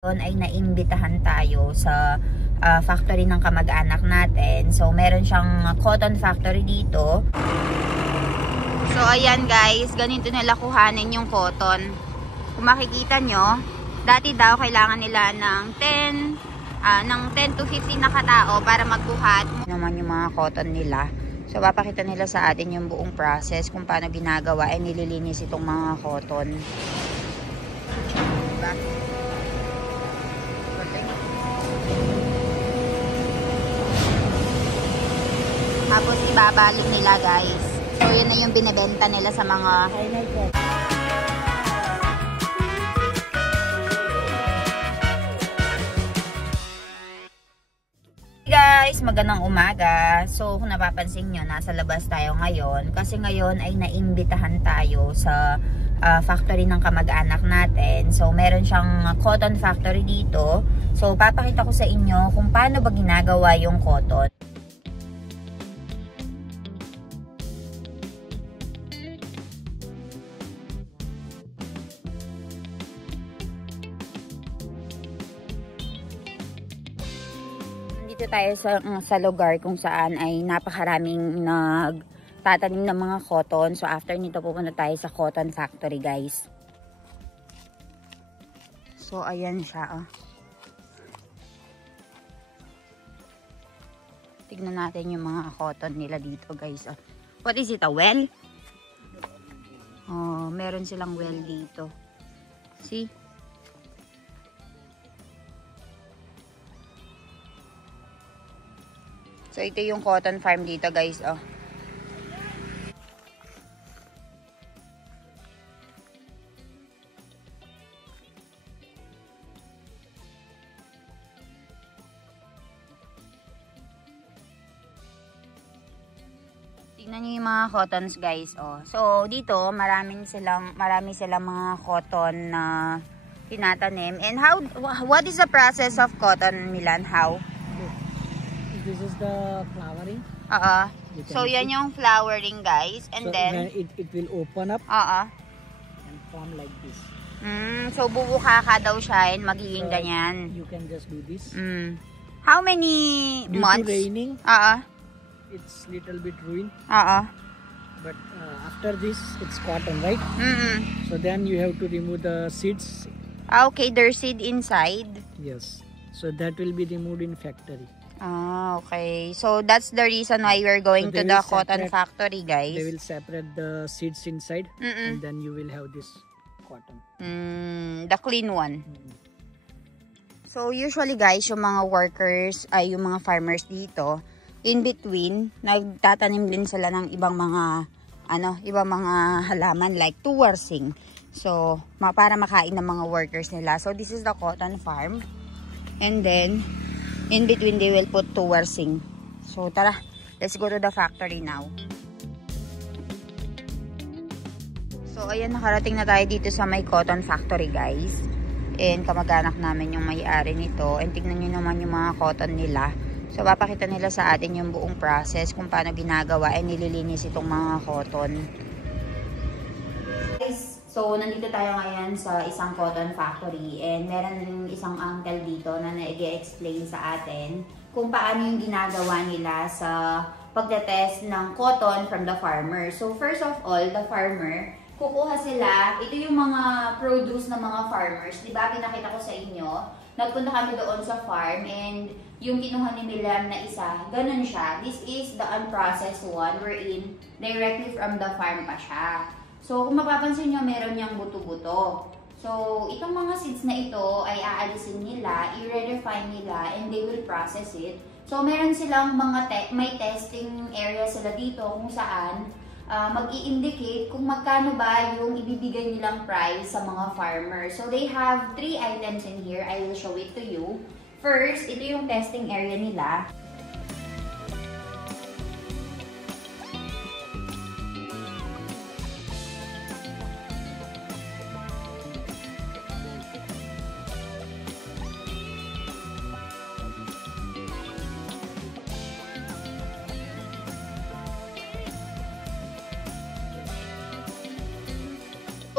Ay naimbitahan tayo sa factory ng kamag-anak natin. So meron siyang cotton factory dito. So ayan guys, ganito nila kuhanin yung cotton. Kung makikita nyo, dati daw kailangan nila ng 10 to 15 na katao para magbuhat. Naman yung mga cotton nila. So papakita nila sa atin yung buong process kung paano ginagawa ay nililinis itong mga cotton. Diba? Tapos ibabalik nila guys. So yun na yung binebenta nila sa mga guys, magandang umaga. So kung napapansin nyo, nasa labas tayo ngayon kasi ngayon ay naimbitahan tayo sa factory ng kamag-anak natin. So meron siyang cotton factory dito. So papakita ko sa inyo kung paano ba ginagawa yung cotton. Dito tayo sa lugar kung saan ay napakaraming nagtatanim ng mga cotton. So after nito pupunta tayo sa cotton factory guys. So ayan siya. Tignan natin yung mga cotton nila dito guys. What is it, a well? Oh, meron silang well dito. See? So, ito yung cotton farm dito, guys. Oh. Tingnan niyo yung mga cottons, guys. Oh. So, dito, marami silang mga cotton na tinatanim. And what is the process of cotton, Milan? How? This is the flowering. So yan yung flowering guys, and so then it will open up. And form like this. So bubuka daw siya and magiging ganyan. You can just do this. How many months? Due to raining. It's little bit ruined. But after this, it's cotton, right? So then you have to remove the seeds. Okay, there's seed inside. Yes. So that will be removed in factory. Okay. So that's the reason why we're going to the cotton factory, guys. They will separate the seeds inside, and then you will have this cotton. The clean one. So usually, guys, yung mga workers ay yung mga farmers dito, in between, nagtatanim din sila ng ibang mga halaman like tuwarsing. So para makain ng mga workers nila. So this is the cotton farm, and then in between, they will put tuwarsing. So, tara. Let's go to the factory now. So, ayan. Nakarating na tayo dito sa may cotton factory, guys. And kamag-anak namin yung may-ari nito. And tignan nyo naman yung mga cotton nila. So, papakita nila sa atin yung buong process kung paano ginagawa and nililinis itong mga cotton. So, nandito tayo ngayon sa isang cotton factory and meron isang uncle dito na nag-explain sa atin kung paano yung ginagawa nila sa pagtetest ng cotton from the farmer. So, first of all, the farmer, kukuha sila, ito yung mga produce ng mga farmers. Diba, pinakita ko sa inyo, nagpunta kami doon sa farm and yung kinuha ni Milan na isa, ganun siya. This is the unprocessed one wherein directly from the farm pa siya. So, kung mapapansin nyo, meron niyang buto-buto. So, itong mga seeds na ito ay aalisin nila, i-redefine nila, and they will process it. So, meron silang may testing area sila dito kung saan mag-i-indicate kung magkano ba yung ibibigay nilang price sa mga farmers. So, they have 3 items in here. I will show it to you. First, ito yung testing area nila.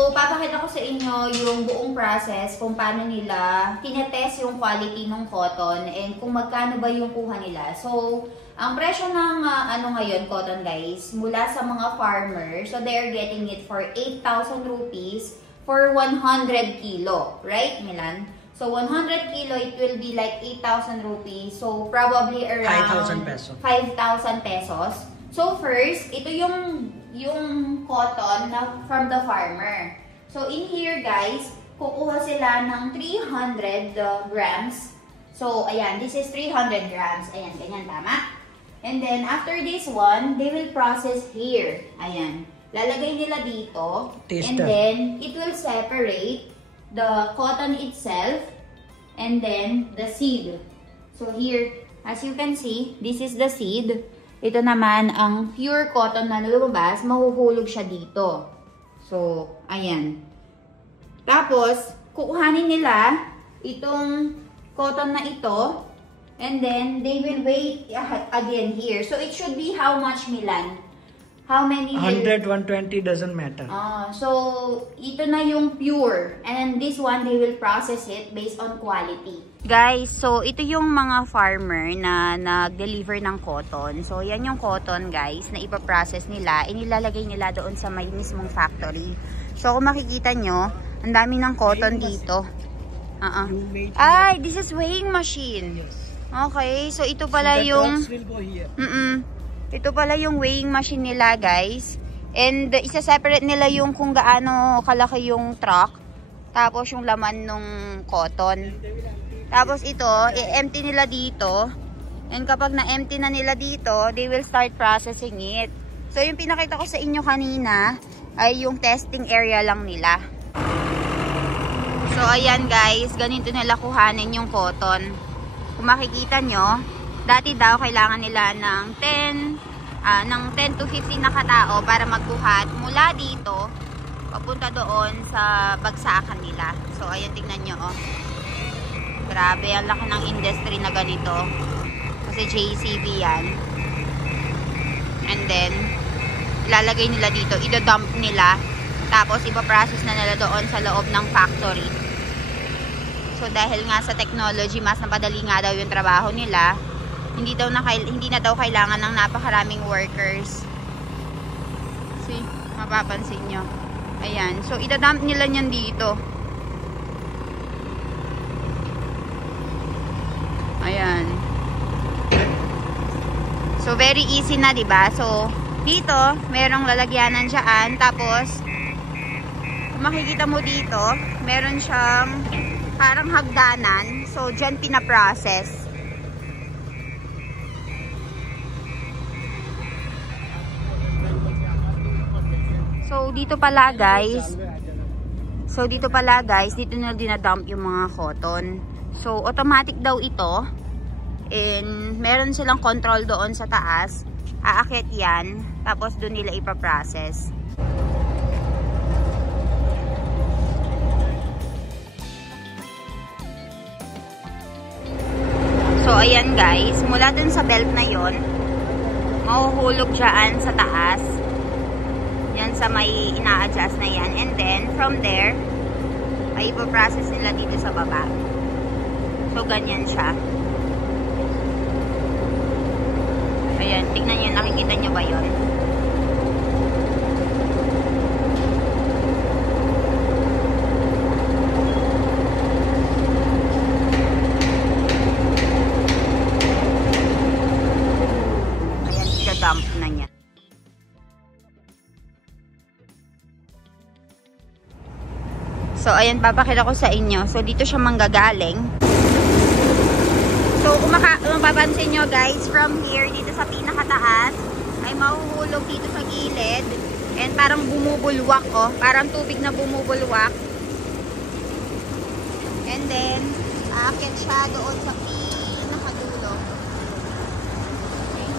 So, papakita ko sa inyo yung buong process kung paano nila tinetest yung quality ng cotton and kung magkano ba yung kuha nila. So, ang presyo ng ngayon, cotton guys, mula sa mga farmer, so they are getting it for 8,000 rupees for 100 kilo. Right, Milan? So, 100 kilo, it will be like 8,000 rupees. So, probably around 5,000 pesos. 5,000 pesos. So, first, ito yung cotton na from the farmer. So, in here, guys, kukuha sila ng 300 grams. So, ayan, this is 300 grams. Ayan, ganyan, tama? And then, after this one, they will process here. Ayan. Lalagay nila dito. Taster. And then, it will separate the cotton itself and then the seed. So, here, as you can see, this is the seed. Ito naman, ang pure cotton na lumabas, mahuhulog siya dito. So, ayan. Tapos, kukuhanin nila itong cotton na ito. And then, they will weigh again here. So, it should be how much, Milan? How many? 100, 120 doesn't matter. So, ito na yung pure. And then, this one, they will process it based on quality. Guys, so ito yung mga farmer na nag-deliver ng cotton. So, yan yung cotton, guys, na ipaprocess nila. Inilalagay nila doon sa may mismong factory. So, kung makikita nyo, ang dami ng cotton dito. Ay, this is weighing machine. Yes. Okay, so ito pala yung... will go here. Ito pala yung weighing machine nila, guys. And isa-separate nila yung kung gaano kalaki yung truck. Tapos yung laman ng cotton. Tapos ito, i-empty nila dito. And kapag na-empty na nila dito, they will start processing it. So, yung pinakita ko sa inyo kanina, ay yung testing area lang nila. So, ayan guys, ganito nila kuhanin yung cotton. Kung makikita nyo, dati daw kailangan nila ng 10 to 15 na katao para magbuhat mula dito, papunta doon sa bagsakan nila. So, ayan, tingnan nyo, oh. Grabe, ang laki ng industry na ganito. Kasi JCB yan. And then, ilalagay nila dito, idadump nila. Tapos, ipaprocess na nila doon sa loob ng factory. So, dahil nga sa technology, mas napadali nga daw yung trabaho nila. Hindi na daw kailangan ng napakaraming workers. See, mapapansin nyo. Ayan. So, idadump nila yan dito. Ayan. So, very easy na, diba? So, dito, merong lalagyanan dyan. Tapos, kung makikita mo dito, meron siyang parang hagdanan. So, dyan pinaprocess. So, dito pala, guys, dito na dinadump yung mga cotton. So, automatic daw ito. And, meron silang control doon sa taas. Aakyat yan. Tapos, doon nila ipaprocess. So, ayan guys. Mula dun sa belt na yon, mahuhulog dyan sa taas. Yan sa may ina-adjust na yan. And then, from there, ay ipaprocess nila dito sa baba. So, ganyan siya. Ayan, tignan nyo, nakikita nyo ba yun? Ayan, i-dump na niya. So, ayan, papakita ko sa inyo. So, dito siya manggagaling. So, kung mapapansin nyo guys, from here, dito sa pinakataas, ay mahuhulog dito sa gilid. And parang bumubulwak, oh. Parang tubig na bumubulwak. And then, aakyat siya doon sa pinakadulo. Okay.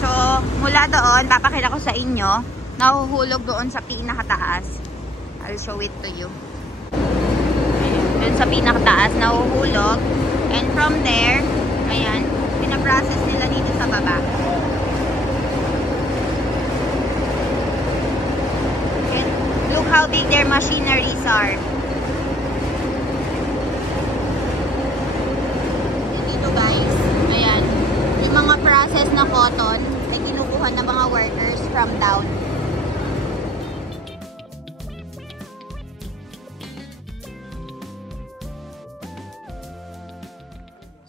So, mula doon, papakita ko sa inyo, nahuhulog doon sa pinakataas. I'll show it to you. Doon sa pinakataas, nahuhulog. And from there, ayan, pinaprocess nila dito sa sa baba. And look how big their machineries are. Dito guys, ayan. Yung mga process na cotton ay kinukuha ng mga workers from down.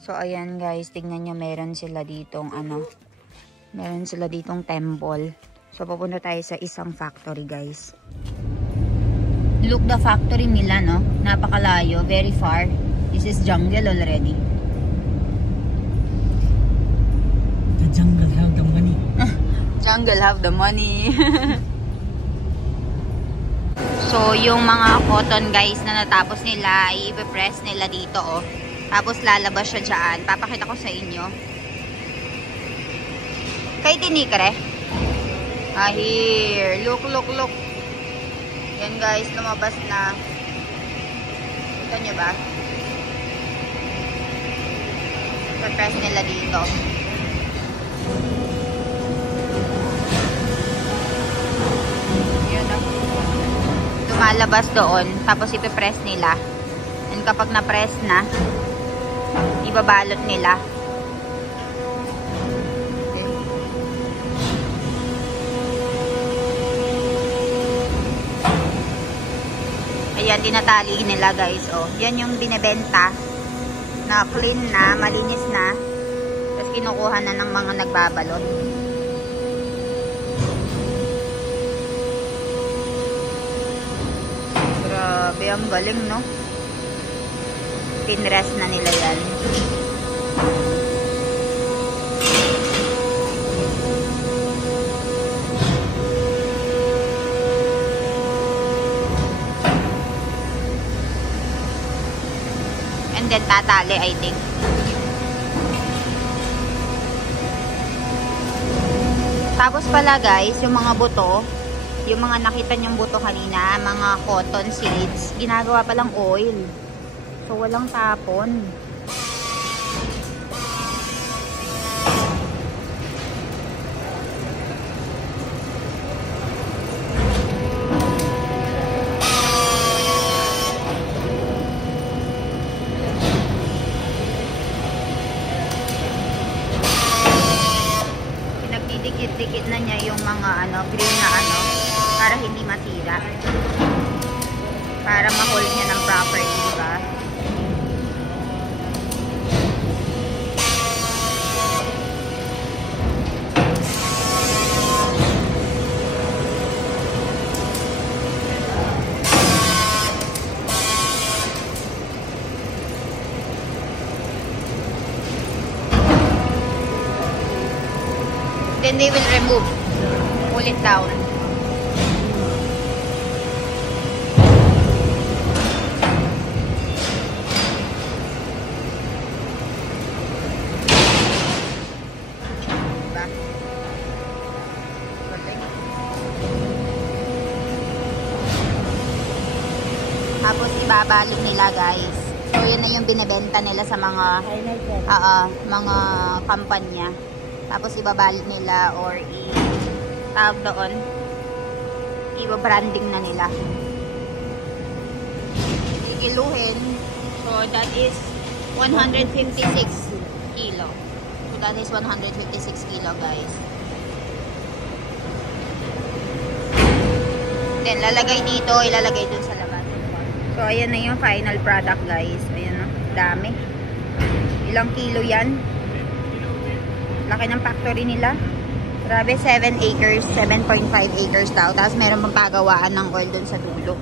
So, ayan guys, tignan nyo, meron sila ditong meron sila ditong temple. So, pupunta tayo sa isang factory guys. Look the factory nila, no? Napakalayo, very far. This is jungle already. The jungle have the money. Jungle have the money. So, yung mga cotton guys na natapos nila, i-press nila dito, oh. Tapos lalabas siya dyan. Papakita ko sa inyo. Kay tinikre. Here. Look, look, look. Yan guys, lumabas na. Kita nyo ba? I-press nila dito. Yan, lumalabas doon. Tapos ipipress nila. And kapag na-press na, ibabalot nila. Okay. Ayan, tinatali nila guys. Oh. Yan yung binebenta na clean na, malinis na. Tapos kinukuha na ng mga nagbabalot. Grabe, ang galing, no? Pinrest na nila yan. And then tatali, I think. Tapos pala guys, yung mga buto, yung mga nakita niyong buto kanina, mga cotton seeds, ginagawa palang oil. So, walang tapon. Pinagdidikit-dikit na niya yung mga green na para hindi masira. Para ma-hold niya ng properly, diba? Then they will remove, pull it down. Diba? Tapos ibabalot nila guys. So yun na yung binebenta nila sa mga mga kampanya. Tapos ibabalot nila or tawag doon, iba-branding na nila. Ikiluhin. So that is 156 kilo. So that is 156 kilo guys. Then lalagay dito, ilalagay dun sa labas. So ayan na yung final product guys. Ayan, no? Dami. Ilang kilo yan? Laki ng factory nila. Grabe, 7 acres, 7.5 acres daw. Tapos meron pang pagawaan ng oil dun sa dulo.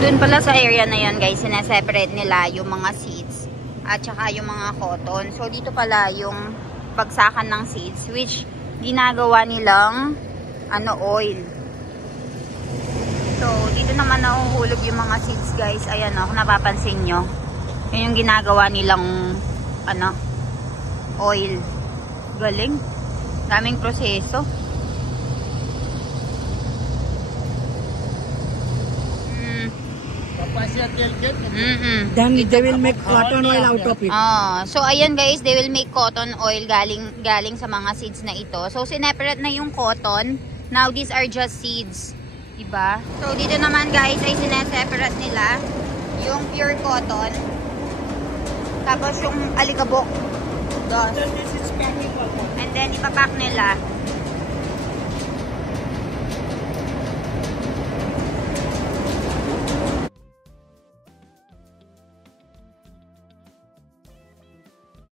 Dun pala sa area na yan guys, sineseparate nila yung mga seeds at saka yung mga cotton. So dito pala yung bagsakan ng seeds, which ginagawa nilang oil. So, dito naman nahuhulog yung mga seeds guys. Ayan o, kung napapansin nyo. Yun yung ginagawa nilang oil. Galing. Daming proseso. Then they will make cotton oil out of it. So ayan guys, they will make cotton oil galing sa mga seeds na ito. So sineparate na yung cotton. Now these are just seeds. Diba? So dito naman guys ay sineseparate nila yung pure cotton. Tapos yung alikabok. And then ipapack nila.